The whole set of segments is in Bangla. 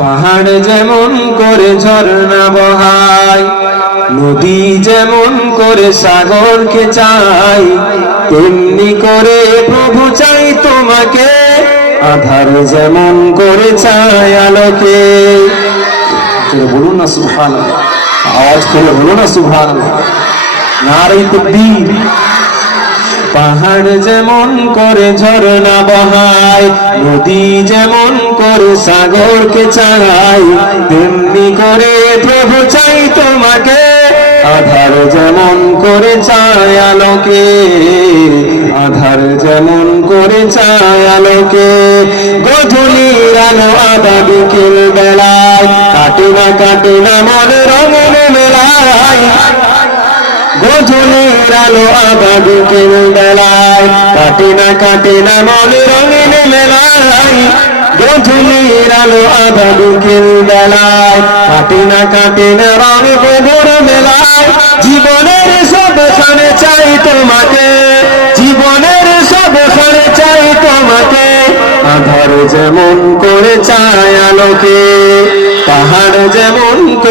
পাহাড় যেমন করে ঝর্ণা বহায় নদী যেমন করে সাগরকে চাই, তেমনি করে প্রভু চাই তোমাকে, আধার যেমন করে চাই আলোকে। বলুন না সুবহান আওয়াজ করে বলুন না সুবহান নারী তকবীর। পাহাড় যেমন করে ঝর্ণা বহায়, নদী যেমন করে সাগরকে চাই তেমনি করে প্রভু চাই তোমাকে, আধার যেমন করে চায় আলোকে, আধার যেমন করে চায় আলোকে, গধূলির আলো আদা বিকেল বেলায়, কাটে না কাটে না মনে আলো আবার বিকেল বেলায়, কাটে না কাটে না, মনে রঙিন মেলায় গজলের আলো আবার বিকেল বেলায়, কাটে না কাটে না, রঙ বেদর মেলায়। জীবনের সব খানে চাই তোমাকে, জীবনের সব খানে চাই তোমাকে। আধার যেমন করে চায় আলোকে, পাহাড় যেমন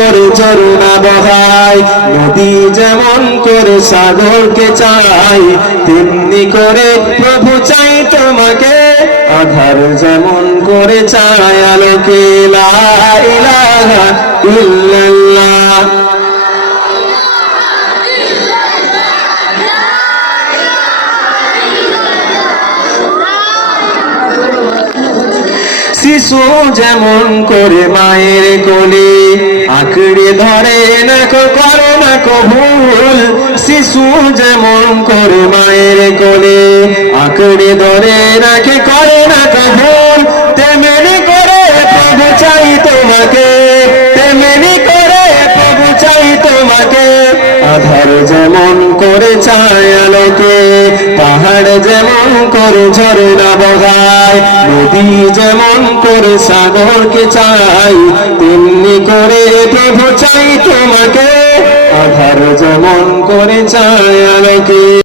করে ঝর্ণা বহায় নদী যেমন করে সাগরকে চাই, তেমনি করে প্রভু চাই তোমাকে, আধার যেমন করে চায় আলোকে, লা ইলাহা ইল্লাল্লাহ। শিশু যেমন করে মায়ের কোলে, আঁকড়ে ধরে না করো না ভুল। শিশু যেমন করে মায়ের কোলে, আঁকড়ে ধরে রাখে করে আধার যেমন করে চায় আলোকে, পাহাড় যেমন করে ঝরনা বগায়, নদী যেমন করে সাগরকে চাই তেমনি করে প্রভু চাই তোমাকে, আধার যেমন করে চায় আলোকে।